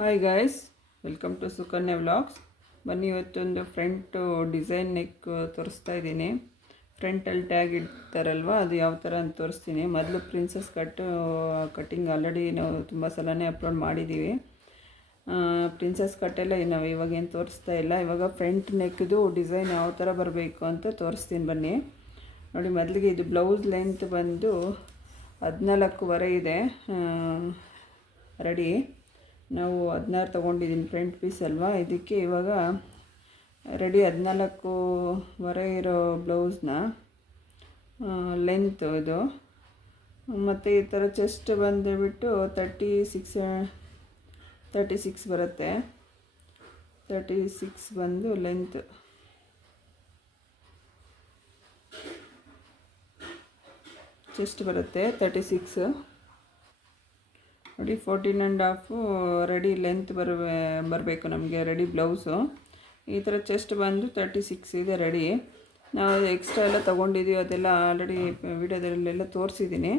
Hi guys welcome to Sukanya vlogs ಬನ್ನಿ, ಇವತ್ತೊಂದು front design neck ತೋರಿಸ್ತಾ ಇದ್ದೀನಿ. ಫ್ರಂಟಲ್ಲಿ ಟ್ಯಾಗ್ ಇಡ್ತಾರಲ್ವ, ಅದು ಯಾವ ಥರ ಅಂತ ತೋರಿಸ್ತೀನಿ. ಮೊದಲು ಪ್ರಿನ್ಸಸ್ ಕಟ್ ಕಟ್ಟಿಂಗ್ ಆಲ್ರೆಡಿ ನಾವು ತುಂಬ ಸಲನೇ ಅಪ್ಲೋಡ್ ಮಾಡಿದ್ದೀವಿ ಪ್ರಿನ್ಸಸ್ ಕಟ್ಟೆಲ್ಲ ನಾವು ಇವಾಗ ಏನು ತೋರಿಸ್ತಾ ಇಲ್ಲ. ಇವಾಗ ಫ್ರಂಟ್ ನೆಕ್ದು ಡಿಸೈನ್ ಯಾವ ಥರ ಬರಬೇಕು ಅಂತ ತೋರಿಸ್ತೀನಿ ಬನ್ನಿ. ನೋಡಿ, ಮೊದಲಿಗೆ ಇದು ಬ್ಲೌಸ್ ಲೆಂತ್ ಬಂದು ಹದಿನಾಲ್ಕುವರೆ ಇದೆ. ರೆಡಿ ನಾವು ಹದಿನಾರು ತೊಗೊಂಡಿದ್ದೀನಿ ಫ್ರಂಟ್ ಪೀಸ್ ಅಲ್ವಾ? ಇದಕ್ಕೆ ಇವಾಗ ರೆಡಿ ಹದಿನಾಲ್ಕೂವರೆ ಇರೋ ಬ್ಲೌಸ್ನ ಲೆಂತ್ ಇದು. ಮತ್ತು ಈ ಥರ ಚೆಸ್ಟ್ ಬಂದುಬಿಟ್ಟು ತರ್ಟಿ ಸಿಕ್ಸ್ ತರ್ಟಿ ಸಿಕ್ಸ್ ಬರುತ್ತೆ. ತರ್ಟಿ ಸಿಕ್ಸ್ ಬಂದು ಲೆಂತ್ ಚೆಸ್ಟ್ ಬರುತ್ತೆ ತರ್ಟಿ ಸಿಕ್ಸ್ ನೋಡಿ fourteen and half ready length ಬರಬೇ ಬರಬೇಕು ನಮಗೆ ರೆಡಿ ಬ್ಲೌಸು ಈ ಥರ ಚೆಸ್ಟ್ ಬಂದು ತರ್ಟಿ ಸಿಕ್ಸ್ ಇದೆ ರೆಡಿ ನಾವು ಎಕ್ಸ್ಟ್ರಾ ಎಲ್ಲ ತೊಗೊಂಡಿದ್ದೀವಿ ಅದೆಲ್ಲ ಆಲ್ರೆಡಿ ವಿಡಿಯೋದಲ್ಲೆಲ್ಲ ತೋರಿಸಿದ್ದೀನಿ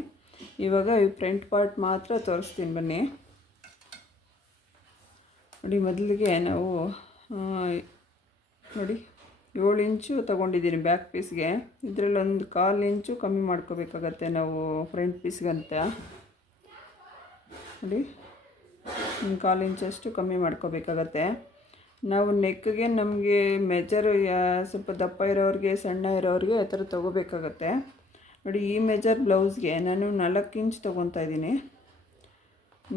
ಇವಾಗ ಈ ಫ್ರಂಟ್ ಪಾರ್ಟ್ ಮಾತ್ರ ತೋರಿಸ್ತೀನಿ ಬನ್ನಿ. ನೋಡಿ, ಮೊದಲಿಗೆ ನಾವು ನೋಡಿ, ಏಳು ಇಂಚು ತೊಗೊಂಡಿದ್ದೀನಿ ಬ್ಯಾಕ್ ಪೀಸ್ಗೆ ಇದರಲ್ಲಿ ಒಂದು ಕಾಲು ಇಂಚು ಕಮ್ಮಿ ಮಾಡ್ಕೋಬೇಕಾಗತ್ತೆ ನಾವು ಫ್ರಂಟ್ ಪೀಸ್ಗಂತ ನೋಡಿ. ಒಂದು ಕಾಲು ಇಂಚಷ್ಟು ಕಮ್ಮಿ ಮಾಡ್ಕೋಬೇಕಾಗತ್ತೆ. ನಾವು ನೆಕ್ಗೆ ನಮಗೆ ಮೆಜರ್ ಸ್ವಲ್ಪ ದಪ್ಪ ಇರೋರಿಗೆ, ಸಣ್ಣ ಇರೋರಿಗೆ ಆ ಥರ ತೊಗೋಬೇಕಾಗತ್ತೆ. ನೋಡಿ, ಈ ಮೆಜರ್ ಬ್ಲೌಸ್ಗೆ ನಾನು ನಾಲ್ಕು ಇಂಚ್ ತೊಗೊತಾ ಇದ್ದೀನಿ.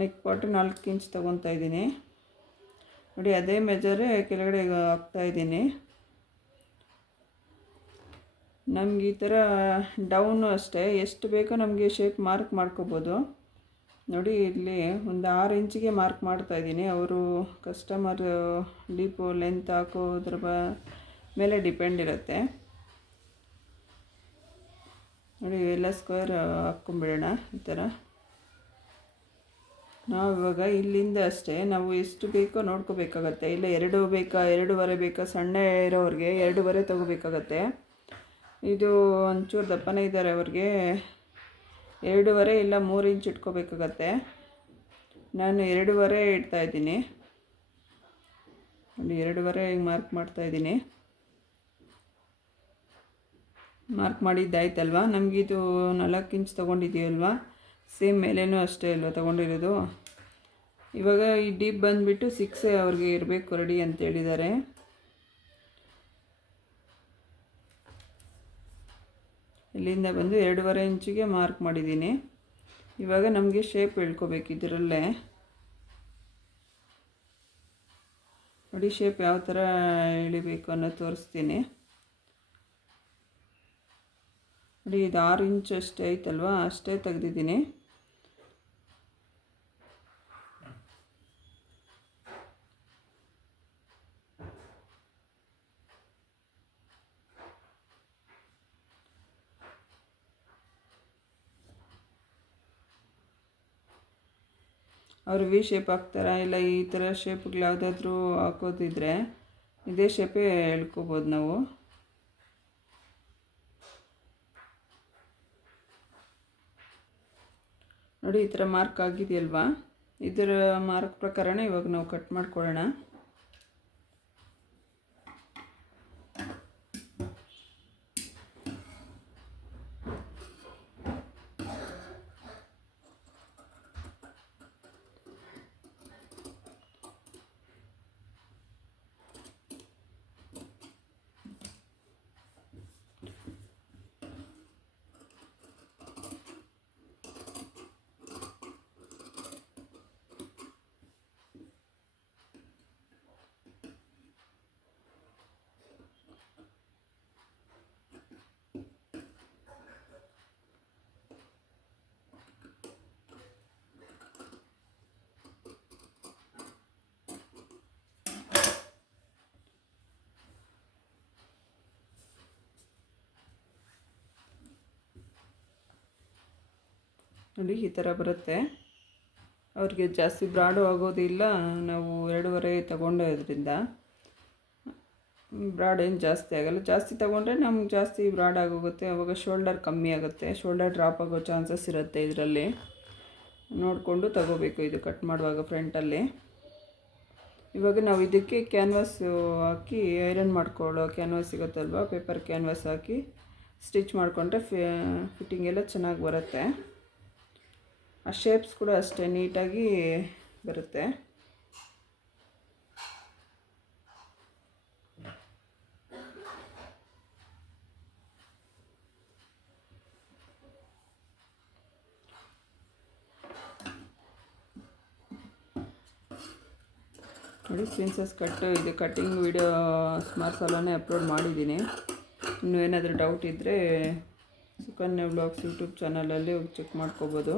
ನೆಕ್ ಪಾಟು ನಾಲ್ಕು ಇಂಚ್ ತೊಗೊತಾ ಇದ್ದೀನಿ. ನೋಡಿ, ಅದೇ ಮೆಜರೇ ಕೆಳಗಡೆ ಹಾಕ್ತಾಯಿದ್ದೀನಿ ನಮ್ಗೆ ಈ ಥರ ಡೌನು ಅಷ್ಟೇ. ಎಷ್ಟು ಬೇಕೋ ನಮಗೆ ಶೇಪ್ ಮಾರ್ಕ್ ಮಾಡ್ಕೋಬೋದು. ನೋಡಿ, ಇಲ್ಲಿ ಒಂದು ಆರು ಇಂಚಿಗೆ ಮಾರ್ಕ್ ಮಾಡ್ತಾ ಇದ್ದೀನಿ. ಅವರು ಕಸ್ಟಮರ್ ಡೀಪು ಲೆಂತ್ ಹಾಕೋದ್ರ ಬ, ಮೇಲೆ ಡಿಪೆಂಡ್ ಇರುತ್ತೆ. ನೋಡಿ, ಇವೆಲ್ಲ ಸ್ಕ್ವೇರ್ ಹಾಕ್ಕೊಂಬಿಡೋಣ, ಈ ಥರ. ನಾವು ಇವಾಗ ಇಲ್ಲಿಂದ ಅಷ್ಟೇ, ನಾವು ಎಷ್ಟು ಬೇಕೋ ನೋಡ್ಕೋಬೇಕಾಗತ್ತೆ. ಇಲ್ಲ, ಎರಡು ಬೇಕಾ, ಎರಡೂವರೆ ಬೇಕಾ, ಸಣ್ಣ ಇರೋವ್ರಿಗೆ ಎರಡೂವರೆ ತೊಗೋಬೇಕಾಗತ್ತೆ. ಇದು ಒಂಚೂರು ದಪ್ಪನೇ ಇದ್ದಾರೆ ಅವ್ರಿಗೆ. ಎರಡೂವರೆ ಇಲ್ಲ ಮೂರು ಇಂಚ್ ಇಟ್ಕೋಬೇಕಾಗತ್ತೆ. ನಾನು ಎರಡೂವರೆ ಇಡ್ತಾಯಿದ್ದೀನಿ ನೋಡಿ ಎರಡೂವರೆ ಹಿಂಗೆ ಮಾರ್ಕ್ ಮಾಡ್ತಾಯಿದ್ದೀನಿ ಮಾರ್ಕ್ ಮಾಡಿದ್ದಾಯ್ತಲ್ವ? ನಮಗಿದು ನಾಲ್ಕು ಇಂಚ್ ತೊಗೊಂಡಿದ್ದೀವಲ್ವ? ಸೇಮ್ ಮೇಲೇನೂ ಅಷ್ಟೇ ಅಲ್ವ ತೊಗೊಂಡಿರೋದು? ಇವಾಗ ಈ ಡೀಪ್ ಬಂದುಬಿಟ್ಟು ಸಿಕ್ಸೇ ಅವ್ರಿಗೆ ಇರಬೇಕು ರೆಡಿ ಅಂತ ಹೇಳಿದ್ದಾರೆ. ಇಲ್ಲಿಂದ ಬಂದು ಎರಡೂವರೆ ಇಂಚಿಗೆ ಮಾರ್ಕ್ ಮಾಡಿದ್ದೀನಿ. ಇವಾಗ ನಮಗೆ ಶೇಪ್ ಹೇಳ್ಕೋಬೇಕು ಇದರಲ್ಲೇ. ನೋಡಿ ಶೇಪ್ ಯಾವ ಥರ ಎಳಿಬೇಕು ಅನ್ನೋದು ತೋರಿಸ್ತೀನಿ. ನೋಡಿ ಇದು ಆರು ಇಂಚ್ ಅಷ್ಟೇ ಐತಲ್ವ? ಅಷ್ಟೇ ತೆಗ್ದಿದ್ದೀನಿ. ಅವರು ವಿ ಶೇಪ್ ಹಾಕ್ತಾರಾ ಇಲ್ಲ ಈ ಥರ ಶೇಪ್ಗಳು ಯಾವುದಾದ್ರೂ ಹಾಕೋದಿದ್ರೆ ಇದೇ ಶೇಪೇ ಹೇಳ್ಕೊಬೋದು ನಾವು. ನೋಡಿ ಈ ಥರ ಮಾರ್ಕ್ ಆಗಿದೆಯಲ್ವಾ? ಇದರ ಮಾರ್ಕ್ ಪ್ರಕಾರನೇ ಇವಾಗ ನಾವು ಕಟ್ ಮಾಡ್ಕೊಳ್ಳೋಣ. ನೋಡಿ ಈ ಥರ ಬರುತ್ತೆ. ಅವ್ರಿಗೆ ಜಾಸ್ತಿ ಬ್ರಾಡು ಆಗೋದಿಲ್ಲ. ನಾವು ಎರಡೂವರೆ ತಗೊಂಡೋದ್ರಿಂದ ಬ್ರಾಡ್ ಏನು ಜಾಸ್ತಿ ಆಗೋಲ್ಲ. ಜಾಸ್ತಿ ತೊಗೊಂಡ್ರೆ ನಮ್ಗೆ ಜಾಸ್ತಿ ಬ್ರಾಡ್ ಆಗೋಗುತ್ತೆ. ಅವಾಗ ಶೋಲ್ಡರ್ ಕಮ್ಮಿ ಆಗುತ್ತೆ. ಶೋಲ್ಡರ್ ಡ್ರಾಪ್ ಆಗೋ ಚಾನ್ಸಸ್ ಇರುತ್ತೆ ಇದರಲ್ಲಿ. ನೋಡಿಕೊಂಡು ತಗೋಬೇಕು ಇದು ಕಟ್ ಮಾಡುವಾಗ ಫ್ರಂಟಲ್ಲಿ. ಇವಾಗ ನಾವು ಇದಕ್ಕೆ ಕ್ಯಾನ್ವಾಸ್ ಹಾಕಿ ಐರನ್ ಮಾಡ್ಕೊಳ್ಳೋ ಕ್ಯಾನ್ವಾಸ್ ಸಿಗುತ್ತಲ್ವ? ಪೇಪರ್ ಕ್ಯಾನ್ವಾಸ್ ಹಾಕಿ ಸ್ಟಿಚ್ ಮಾಡಿಕೊಂಡ್ರೆ ಫಿಟ್ಟಿಂಗ್ ಎಲ್ಲ ಚೆನ್ನಾಗಿ ಬರುತ್ತೆ. ಆ ಶೇಪ್ಸ್ ಕೂಡ ಅಷ್ಟೇ ನೀಟಾಗಿ ಬರುತ್ತೆ. ನೋಡಿ ಪ್ರಿನ್ಸಸ್ ಕಟ್ ಇದು ಕಟ್ಟಿಂಗ್ ವಿಡಿಯೋ ಸುಮಾರು ಸಲನೇ ಅಪ್ಲೋಡ್ ಮಾಡಿದ್ದೀನಿ. ಇನ್ನೂ ಏನಾದರೂ ಡೌಟ್ ಇದ್ದರೆ ಸುಕನ್ಯ ಬ್ಲಾಗ್ಸ್ ಯೂಟ್ಯೂಬ್ ಚಾನಲಲ್ಲಿ ಹೋಗಿ ಚೆಕ್ ಮಾಡ್ಕೋಬೋದು.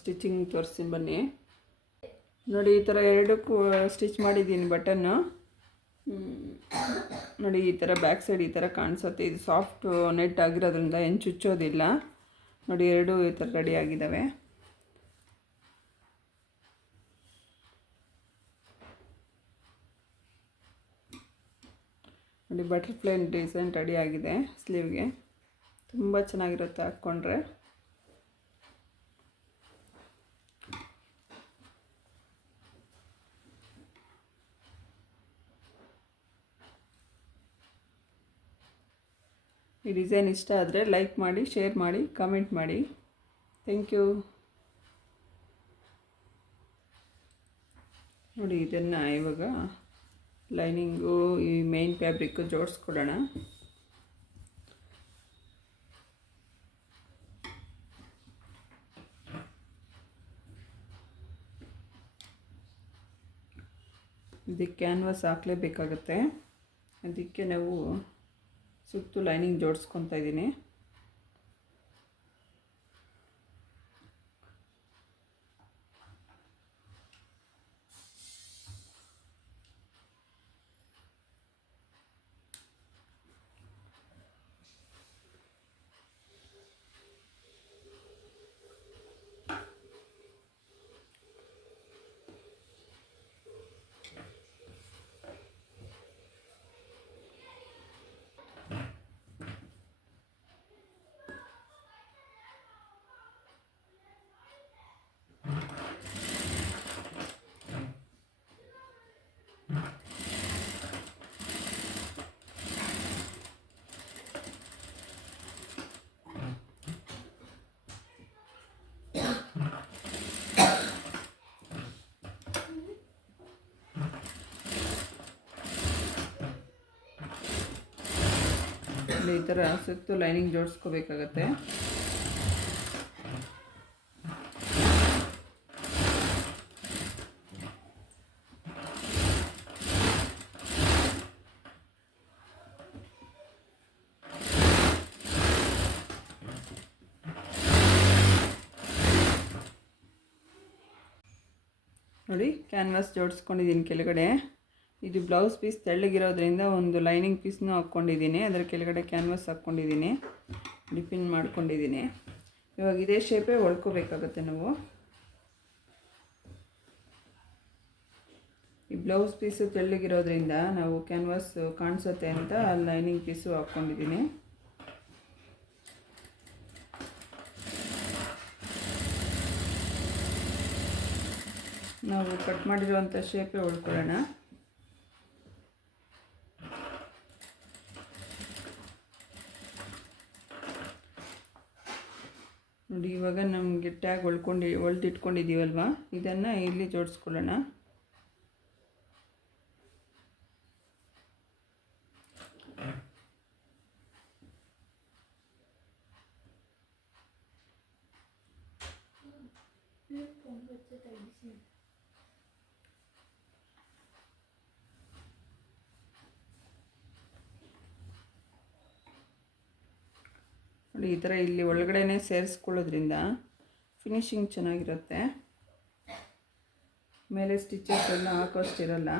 ಸ್ಟಿಚಿಂಗ್ ತೋರಿಸ್ತೀನಿ ಬನ್ನಿ. ನೋಡಿ, ಈ ಥರ ಎರಡಕ್ಕೂ ಸ್ಟಿಚ್ ಮಾಡಿದ್ದೀನಿ ಬಟನ್ನು. ನೋಡಿ, ಈ ಥರ ಬ್ಯಾಕ್ ಸೈಡ್ ಈ ಥರ ಕಾಣಿಸುತ್ತೆ. ಇದು ಸಾಫ್ಟ್ ನೆಟ್ ಆಗಿರೋದ್ರಿಂದ ಏನು ಚುಚ್ಚೋದಿಲ್ಲ. ನೋಡಿ, ಎರಡು ಈ ಥರ ರೆಡಿ ಆಗಿದ್ದಾವೆ ನೋಡಿ, ಬಟರ್ಫ್ಲೈ ಡಿಸೈನ್ ರೆಡಿ ಆಗಿದೆ ಸ್ಲೀವ್ಗೆ. ತುಂಬ ಚೆನ್ನಾಗಿರುತ್ತೆ ಹಾಕ್ಕೊಂಡ್ರೆ. ಡಿಸೈನ್ ಇಷ್ಟ ಆದರೆ ಲೈಕ್ ಮಾಡಿ, ಶೇರ್ ಮಾಡಿ, ಕಮೆಂಟ್ ಮಾಡಿ. ಥ್ಯಾಂಕ್ ಯು ನೋಡಿ, ಇದನ್ನು ಇವಾಗ ಲೈನಿಂಗು, ಈ ಮೇನ್ ಫ್ಯಾಬ್ರಿಕ್ಕು ಜೋಡಿಸ್ಕೊಡೋಣ. ಇದಕ್ಕೆ ಕ್ಯಾನ್ವಾಸ್ ಹಾಕಲೇಬೇಕಾಗತ್ತೆ. ಅದಕ್ಕೆ ನಾವು ಸುತ್ತು ಲೈನಿಂಗ್ ಜೋಡಿಸ್ಕೊತಾ ಇದ್ದೀನಿ. ಈ ಥರ ಸುತ್ತು ಲೈನಿಂಗ್ ಜೋಡಿಸ್ಕೋಬೇಕಾಗತ್ತೆ. ನೋಡಿ ಕ್ಯಾನ್ವಾಸ್ ಜೋಡಿಸ್ಕೊಂಡಿದ್ದೀನಿ ಕೆಳಗಡೆ. ಇದು ಬ್ಲೌಸ್ ಪೀಸ್ ತೆಳ್ಳಗಿರೋದ್ರಿಂದ ಒಂದು ಲೈನಿಂಗ್ ಪೀಸ್ನೂ ಹಾಕ್ಕೊಂಡಿದ್ದೀನಿ. ಅದರ ಕೆಳಗಡೆ ಕ್ಯಾನ್ವಾಸ್ ಹಾಕ್ಕೊಂಡಿದ್ದೀನಿ. ಡಿಫಿನ್ ಮಾಡ್ಕೊಂಡಿದ್ದೀನಿ. ಇವಾಗ ಇದೇ ಶೇಪೇ ಹೊಳ್ಕೋಬೇಕಾಗತ್ತೆ ನಾವು. ಈ ಬ್ಲೌಸ್ ಪೀಸು ತೆಳ್ಳಗಿರೋದ್ರಿಂದ ನಾವು ಕ್ಯಾನ್ವಾಸ್ ಕಾಣಿಸುತ್ತೆ ಅಂತ ಲೈನಿಂಗ್ ಪೀಸು ಹಾಕ್ಕೊಂಡಿದ್ದೀನಿ. ನಾವು ಕಟ್ ಮಾಡಿರುವಂಥ ಶೇಪೇ ಉಳ್ಕೊಳ್ಳೋಣ ನೋಡಿ ಇವಾಗ ನಮಗೆ ಟ್ಯಾಗ್ ಹೊಳ್ಕೊಂಡು ಹೊಳ್ದಿಟ್ಕೊಂಡಿದ್ದೀವಲ್ವ? ಇದನ್ನು ಇಲ್ಲಿ ಜೋಡಿಸ್ಕೊಳ್ಳೋಣ. ನೋಡಿ ಈ ಥರ ಇಲ್ಲಿ ಒಳಗಡೆನೇ ಸೇರಿಸ್ಕೊಳ್ಳೋದ್ರಿಂದ ಫಿನಿಶಿಂಗ್ ಚೆನ್ನಾಗಿರುತ್ತೆ. ಮೇಲೆ ಸ್ಟಿಚಸ್ ಎಲ್ಲ ಹಾಕೋಷ್ಟಿರಲ್ಲ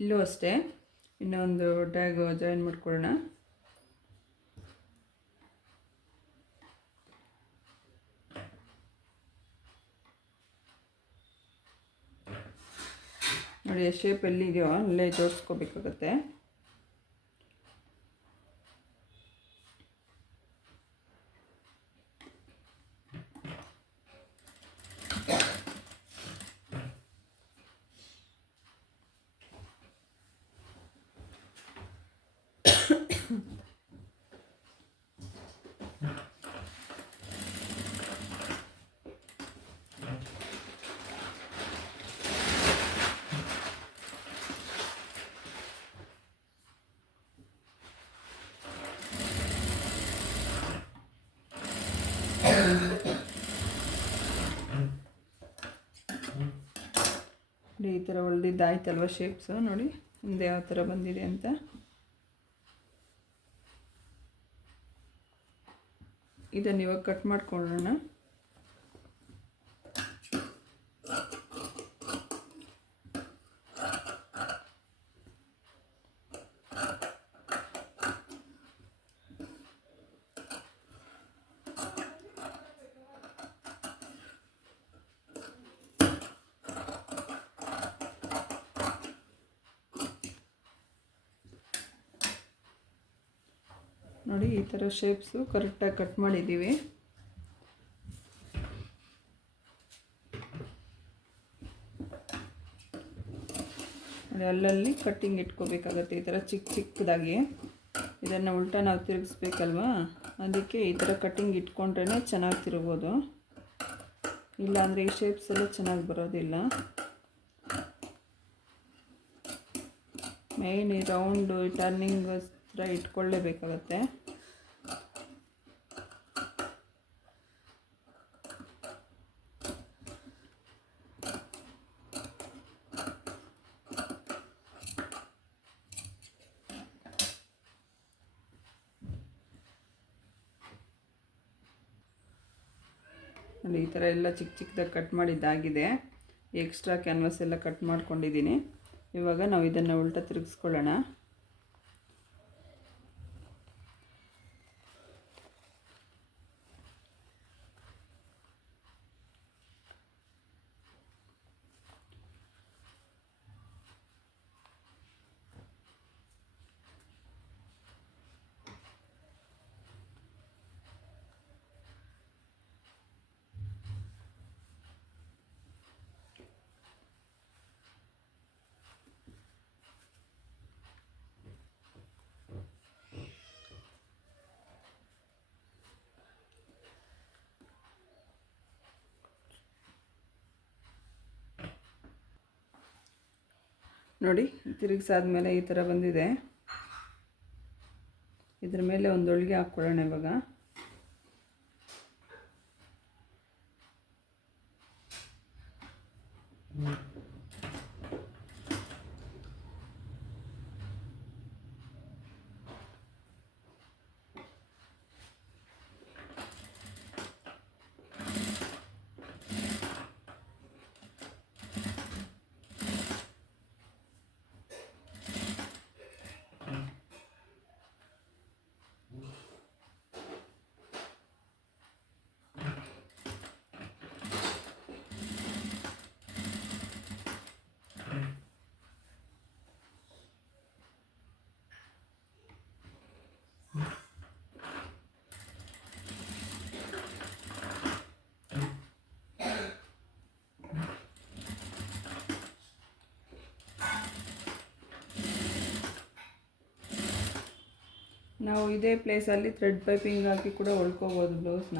ಇಲ್ಲೂ ಅಷ್ಟೇ. ಇನ್ನೊಂದು ಟ್ಯಾಗ್ ಜಾಯಿನ್ ಮಾಡ್ಕೊಳ್ಳೋಣ. ನೋಡಿ ಶೇಪ್ ಎಲ್ಲಿದೆಯೋ ಅಲ್ಲೇ ಜೋಡಿಸ್ಕೋಬೇಕಾಗತ್ತೆ ನೋಡಿ ಈ ಥರ ಹೊಳ್ದಿದ್ದು ಆಯ್ತಲ್ವ ಶೇಪ್ಸು ನೋಡಿ ಮುಂದೆ ಯಾವ ಥರ ಬಂದಿದೆ ಅಂತ. ಇದನ್ನು ಇವಾಗ ಕಟ್ ಮಾಡ್ಕೊಳ್ಳೋಣ. ನೋಡಿ, ಈ ಥರ ಶೇಪ್ಸು ಕರೆಕ್ಟಾಗಿ ಕಟ್ ಮಾಡಿದ್ದೀವಿ. ಅಲ್ಲಲ್ಲಿ ಕಟ್ಟಿಂಗ್ ಇಟ್ಕೋಬೇಕಾಗತ್ತೆ, ಈ ಥರ ಚಿಕ್ಕ ಚಿಕ್ಕದಾಗಿ. ಇದನ್ನು ಉಲ್ಟಾ ನಾವು ತಿರುಗಿಸ್ಬೇಕಲ್ವಾ? ಅದಕ್ಕೆ ಈ ಥರ ಕಟ್ಟಿಂಗ್ ಇಟ್ಕೊಂಡ್ರೇ ಚೆನ್ನಾಗಿ ತಿರುಗೋದು ಇಲ್ಲಾಂದರೆ ಈ ಶೇಪ್ಸ್ ಎಲ್ಲ ಚೆನ್ನಾಗಿ ಬರೋದಿಲ್ಲ. ಮೇನ್ ಈ ರೌಂಡು ಟರ್ನಿಂಗ್ ಥರ ಇಟ್ಕೊಳ್ಳೇಬೇಕಾಗತ್ತೆ. ಅಲ್ಲಿ ಈ ಥರ ಎಲ್ಲ ಚಿಕ್ಕ ಚಿಕ್ಕದಾಗಿ ಕಟ್ ಮಾಡಿದ್ದಾಗಿದೆ. ಎಕ್ಸ್ಟ್ರಾ ಕ್ಯಾನ್ವಾಸ್ ಎಲ್ಲ ಕಟ್ ಮಾಡ್ಕೊಂಡಿದ್ದೀನಿ. ಇವಾಗ ನಾವು ಇದನ್ನು ಉಲ್ಟಾ ತಿರುಗಿಸ್ಕೊಳ್ಳೋಣ. ನೋಡಿ ತಿರುಗಿಸಾದ್ಮೇಲೆ ಈ ಥರ ಬಂದಿದೆ. ಇದ್ರ ಮೇಲೆ ಒಂದು ಒಳಗೆ ಹಾಕ್ಕೊಳ್ಳೋಣ ಇವಾಗ. ನಾವು ಇದೇ ಪ್ಲೇಸಲ್ಲಿ ಥ್ರೆಡ್ ಪೈಪಿಂಗ್ ಹಾಕಿ ಕೂಡ ಹೊಳ್ಕೋಬೋದು ಬ್ಲೌಸ್ನ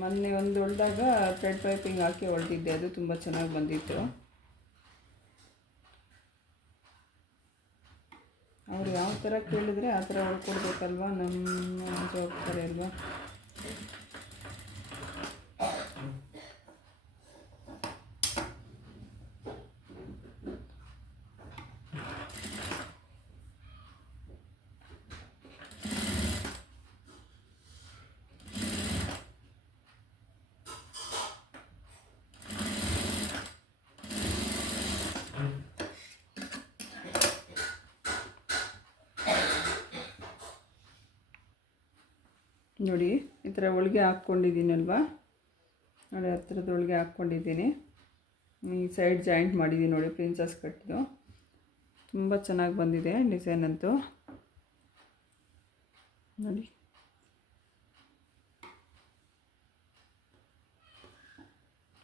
ಮೊನ್ನೆ ಒಂದು ಹೊಳ್ದಾಗ ಥ್ರೆಡ್ ಪೈಪಿಂಗ್ ಹಾಕಿ ಹೊಳ್ದಿದ್ದೆ ಅದು ತುಂಬ ಚೆನ್ನಾಗಿ ಬಂದಿತ್ತು. ಅವ್ರು ಯಾವ ಥರ ಕೇಳಿದ್ರೆ ಆ ಥರ ಹೊಳ್ಕೊಡ್ಬೇಕಲ್ವ ನಮ್ಮ ಜವಾಬ್ದಾರಿ ಅಲ್ವಾ? ನೋಡಿ, ಈ ಥರ ಒಳಗೆ ಹಾಕ್ಕೊಂಡಿದ್ದೀನಲ್ವಾ ನೋಡಿ ಹತ್ರದೊಳಗೆ ಹಾಕ್ಕೊಂಡಿದ್ದೀನಿ. ಈ ಸೈಡ್ ಜಾಯಿಂಟ್ ಮಾಡಿದ್ದೀನಿ ನೋಡಿ, ಪ್ರಿನ್ಸಸ್ ಕಟ್ಟಿದ್ದು. ತುಂಬ ಚೆನ್ನಾಗಿ ಬಂದಿದೆ ಡಿಸೈನ್ ಅಂತೂ. ನೋಡಿ.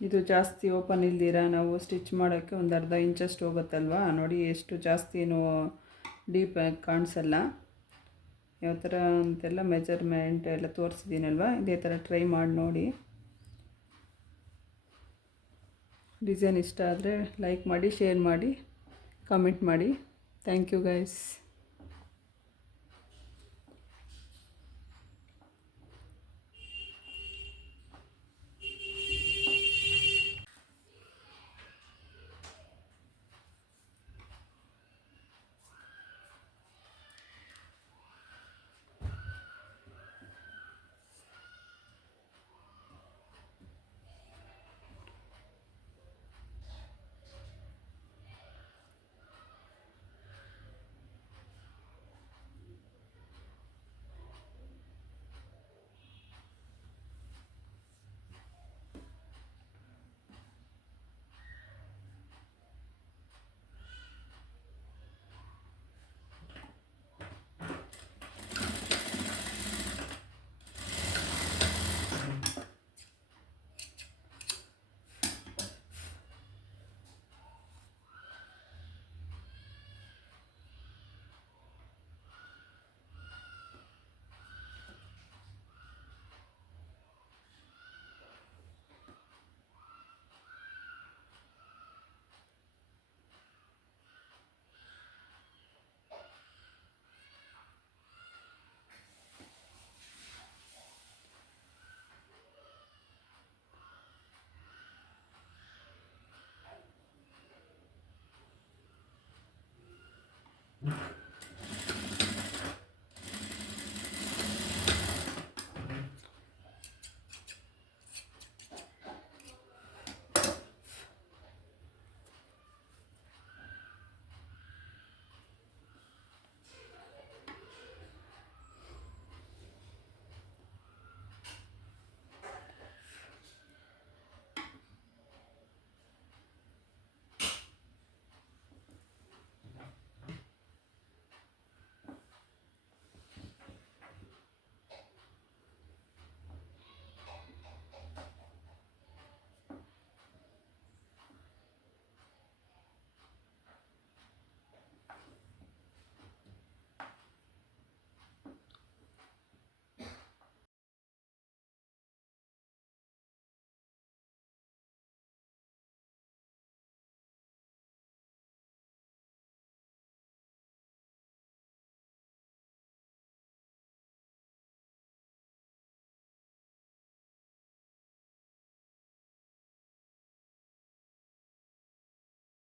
ಇದು ಜಾಸ್ತಿ ಓಪನ್ ಇಲ್ದಿರ? ನಾವು ಸ್ಟಿಚ್ ಮಾಡೋಕ್ಕೆ ಒಂದು ಅರ್ಧ ಇಂಚಷ್ಟು ಹೋಗುತ್ತಲ್ವಾ? ನೋಡಿ, ಎಷ್ಟು ಜಾಸ್ತಿ ಡೀಪ್ ಕಾಣಿಸಲ್ಲ. ಯಾವ ಥರ ಅಂತೆಲ್ಲ ಮೆಜರ್ಮೆಂಟ್ ಎಲ್ಲ ತೋರಿಸಿದ್ದೀನಲ್ವ? ಇದೇ ಥರ ಟ್ರೈ ಮಾಡಿ ನೋಡಿ. ಡಿಸೈನ್ ಇಷ್ಟ ಆದರೆ ಲೈಕ್ ಮಾಡಿ ಶೇರ್ ಮಾಡಿ ಕಾಮೆಂಟ್ ಮಾಡಿ. Thank you guys